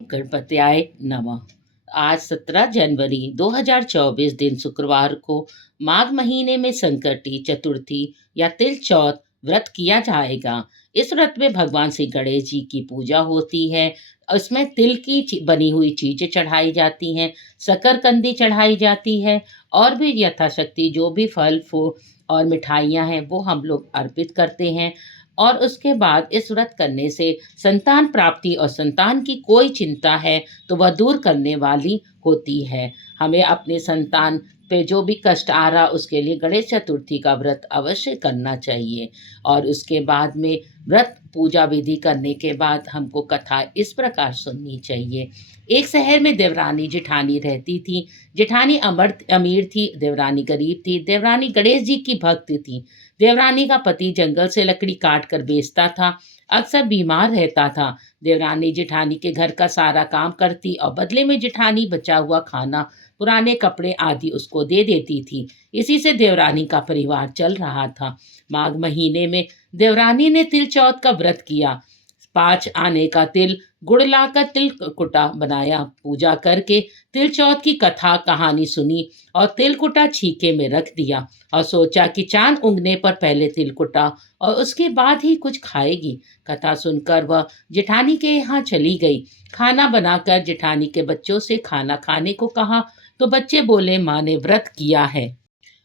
गणपत्याय नमः। आज 17 जनवरी 2024 दिन शुक्रवार को माघ महीने में संकटी चतुर्थी या तिल चौथ व्रत किया जाएगा। इस व्रत में भगवान श्री गणेश जी की पूजा होती है। उसमें तिल की बनी हुई चीजें चढ़ाई जाती हैं, शकरकंदी चढ़ाई जाती है और भी यथाशक्ति जो भी फल फूल और मिठाइयाँ हैं वो हम लोग अर्पित करते हैं। और उसके बाद इस व्रत करने से संतान प्राप्ति और संतान की कोई चिंता है तो वह दूर करने वाली होती है। हमें अपने संतान पे जो भी कष्ट आ रहा उसके लिए गणेश चतुर्थी का व्रत अवश्य करना चाहिए। और उसके बाद में व्रत पूजा विधि करने के बाद हमको कथा इस प्रकार सुननी चाहिए। एक शहर में देवरानी जेठानी रहती थी। जेठानी अमीर थी, देवरानी गरीब थी। देवरानी गणेश जी की भक्त थी। देवरानी का पति जंगल से लकड़ी काट कर बेचता था, अक्सर बीमार रहता था। देवरानी जेठानी के घर का सारा काम करती और बदले में जेठानी बचा हुआ खाना, पुराने कपड़े आदि उसको दे देती थी। इसी से देवरानी का परिवार चल रहा था। माघ महीने में देवरानी ने तिल चौथ का व्रत किया। 5 आने का तिल गुड़ लाकर तिल कुटा बनाया। पूजा करके तिल चौथ की कथा कहानी सुनी और तिल कुटा छीके में रख दिया और सोचा कि चांद उगने पर पहले तिल कुटा और उसके बाद ही कुछ खाएगी। कथा सुनकर वह जेठानी के यहाँ चली गई। खाना बनाकर जेठानी के बच्चों से खाना खाने को कहा तो बच्चे बोले माँ ने व्रत किया है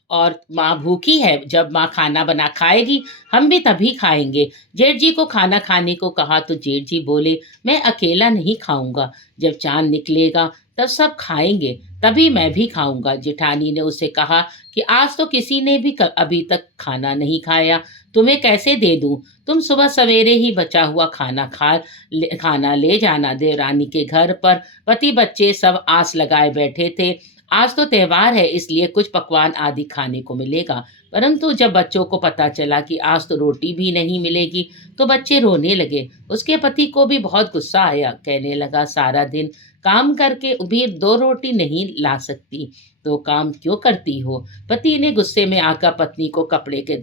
और माँ भूखी है, जब माँ खाना बना खाएगी हम भी तभी खाएंगे। जेठ जी को खाना खाने को कहा तो जेठ जी बोले मैं अकेला नहीं खाऊंगा, जब चांद निकलेगा तब सब खाएंगे, तभी मैं भी खाऊंगा। जेठानी ने उसे कहा कि आज तो किसी ने भी अभी तक खाना नहीं खाया, तुम्हें कैसे दे दूं? तुम सुबह सवेरे ही बचा हुआ खाना ले जाना। देवरानी के घर पर पति बच्चे सब आस लगाए बैठे थे। आज तो त्योहार है इसलिए कुछ पकवान आदि खाने को मिलेगा। परंतु जब बच्चों को पता चला कि आज तो रोटी भी नहीं मिलेगी तो बच्चे रोने लगे। उसके पति को भी बहुत गुस्सा आया। कहने लगा सारा दिन काम करके भी 2 रोटी नहीं ला सकती तो काम क्यों करती हो? पति ने गुस्से में आकर पत्नी को कपड़े के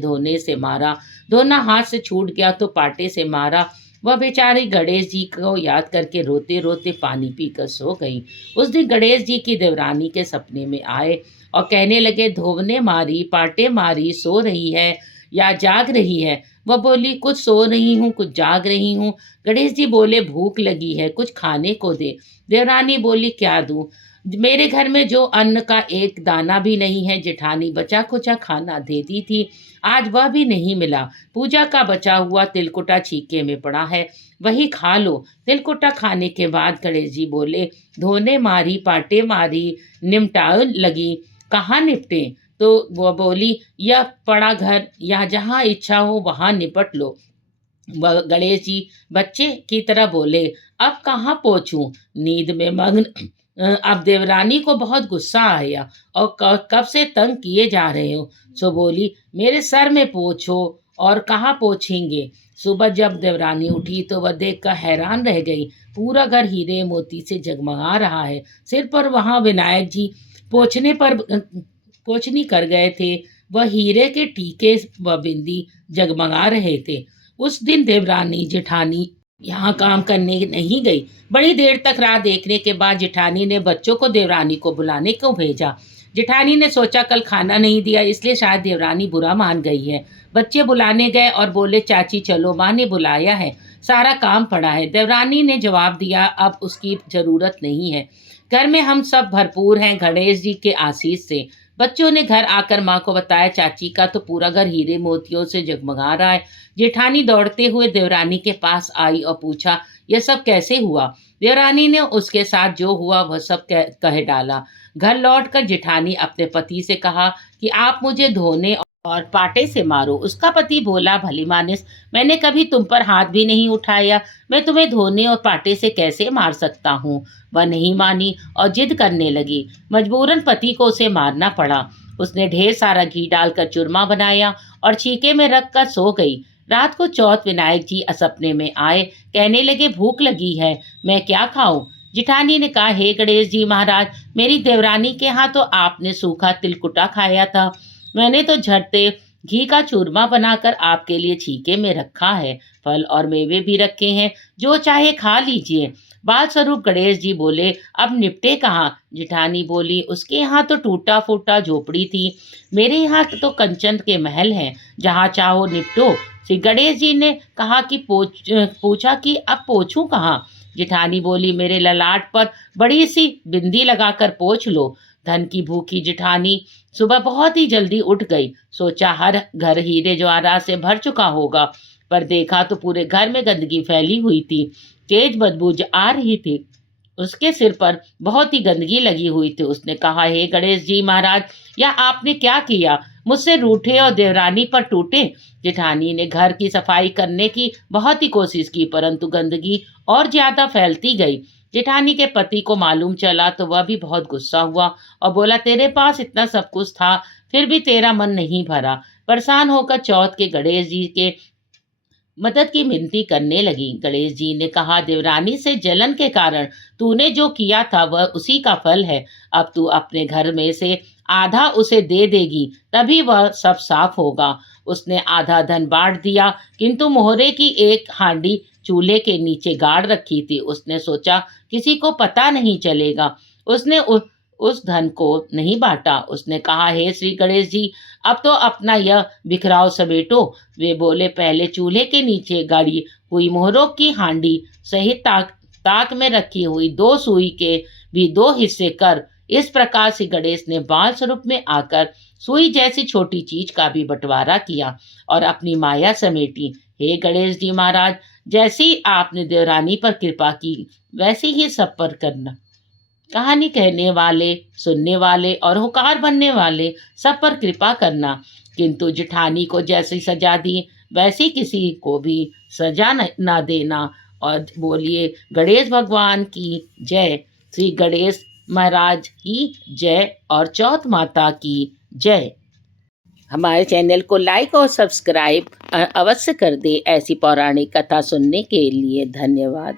धोने से मारा। धोना हाथ से छूट गया तो पाटे से मारा। वह बेचारी गणेश जी को याद करके रोते रोते पानी पीकर सो गई। उस दिन गणेश जी की देवरानी के सपने में आए और कहने लगे धोने मारी, पाटे मारी, सो रही है या जाग रही है? वह बोली कुछ सो रही हूँ, कुछ जाग रही हूँ। गणेश जी बोले भूख लगी है, कुछ खाने को दे। देवरानी बोली क्या दूँ? मेरे घर में जो अन्न का एक दाना भी नहीं है। जेठानी बचा खुचा खाना देती थी, आज वह भी नहीं मिला। पूजा का बचा हुआ तिलकुटा छीके में पड़ा है, वही खा लो। तिलकुटा खाने के बाद गणेश जी बोले धोने मारी, पाटे मारी, निमटाओ लगी, कहाँ निपटे? तो वह बोली यह पड़ा घर, या जहाँ इच्छा हो वहाँ निपट लो। वह गणेश जी बच्चे की तरह बोले अब कहाँ पहुँचूं? नींद में मग्न अब देवरानी को बहुत गुस्सा आया और कब से तंग किए जा रहे हो? सो बोली मेरे सर में पोंछो। और कहाँ पोंछेंगे? सुबह जब देवरानी उठी तो वह देखकर हैरान रह गई। पूरा घर हीरे मोती से जगमगा रहा है। सिर पर वहाँ विनायक जी पोंछने पर पोंछनी कर गए थे। वह हीरे के टीके व बिंदी जगमगा रहे थे। उस दिन देवरानी जेठानी यहाँ काम करने नहीं गई। बड़ी देर तक राह देखने के बाद जेठानी ने बच्चों को देवरानी को बुलाने को भेजा। जेठानी ने सोचा कल खाना नहीं दिया इसलिए शायद देवरानी बुरा मान गई है। बच्चे बुलाने गए और बोले चाची चलो, माँ ने बुलाया है, सारा काम पड़ा है। देवरानी ने जवाब दिया अब उसकी जरूरत नहीं है, घर में हम सब भरपूर हैं गणेश जी के आशीष से। बच्चों ने घर आकर माँ को बताया चाची का तो पूरा घर हीरे मोतियों से जगमगा रहा है। जेठानी दौड़ते हुए देवरानी के पास आई और पूछा यह सब कैसे हुआ? देवरानी ने उसके साथ जो हुआ वह सब कह डाला। घर लौटकर जेठानी अपने पति से कहा कि आप मुझे धोने और पाटे से मारो। उसका पति बोला भली मानिस, मैंने कभी तुम पर हाथ भी नहीं उठाया, मैं तुम्हें धोने और पाटे से कैसे मार सकता हूँ? वह नहीं मानी और जिद करने लगी। मजबूरन पति को उसे मारना पड़ा। उसने ढेर सारा घी डालकर चूरमा बनाया और छीके में रख कर सो गई। रात को चौथ विनायक जी सपने में आए, कहने लगे भूख लगी है, मैं क्या खाऊं? जिठानी ने कहा हे गणेश जी महाराज, मेरी देवरानी के यहाँ तो आपने सूखा तिलकुटा खाया था, मैंने तो झटते घी का चूरमा बनाकर आपके लिए छीके में रखा है। फल और मेवे भी रखे हैं, जो चाहे खा लीजिए। बाल स्वरूप गणेश जी बोले, अब निपटे कहाँ? जिठानी बोली, उसके यहाँ तो टूटा फूटा झोपड़ी थी, मेरे यहाँ तो कंचन के महल हैं, जहाँ चाहो निपटो। श्री गणेश जी ने कहा कि पूछा कि अब पोछूं कहाँ? जिठानी बोली, मेरे ललाट पर बड़ी सी बिंदी लगाकर पोछ लो। धन की भूखी जिठानी सुबह बहुत ही जल्दी उठ गई। सोचा हर घर हीरे जवाहरात से भर चुका होगा, पर देखा तो पूरे घर में गंदगी फैली हुई थी। तेज बदबू आ रही थी, उसके सिर पर बहुत ही गंदगी लगी हुई थी। उसने कहा, हे गणेश जी महाराज, यह आपने क्या किया? मुझसे रूठे और देवरानी पर टूटे। जेठानी ने घर की सफाई करने की बहुत ही कोशिश की, परंतु गंदगी और ज्यादा फैलती गई। जेठानी के पति को मालूम चला तो वह भी बहुत गुस्सा हुआ और बोला, तेरे पास इतना सब कुछ था, फिर भी तेरा मन नहीं भरा। परेशान होकर चौथ के गणेश जी के मदद की विनती करने लगी। गणेश जी ने कहा, देवरानी से जलन के कारण तूने जो किया था वह उसी का फल है। अब तू अपने घर में से आधा उसे दे देगी, तभी वह सब साफ होगा। उसने आधा धन बांट दिया, किंतु मोहरे की एक हांडी चूल्हे के नीचे गाड़ रखी थी। उसने सोचा किसी को पता नहीं चलेगा, उसने उस धन को नहीं बांटा। उसने कहा, हे श्री गणेश जी, अब तो अपना यह बिखराव समेटो। वे बोले, पहले चूल्हे के नीचे गाड़ी हुई मोहरों की हांडी सहित ताक में रखी हुई 2 सुई के भी 2 हिस्से कर। इस प्रकार से गणेश ने बाल स्वरूप में आकर सुई जैसी छोटी चीज का भी बंटवारा किया और अपनी माया समेटी। हे गणेश जी महाराज, जैसी आपने देवरानी पर कृपा की, वैसी ही सब पर करना। कहानी कहने वाले, सुनने वाले और हुकार बनने वाले सब पर कृपा करना। किंतु जिठानी को जैसी सजा दी, वैसी किसी को भी सजा न देना। और बोलिए, गणेश भगवान की जय, श्री गणेश महाराज की जय और चौथ माता की जय। हमारे चैनल को लाइक और सब्सक्राइब अवश्य कर दे। ऐसी पौराणिक कथा सुनने के लिए धन्यवाद।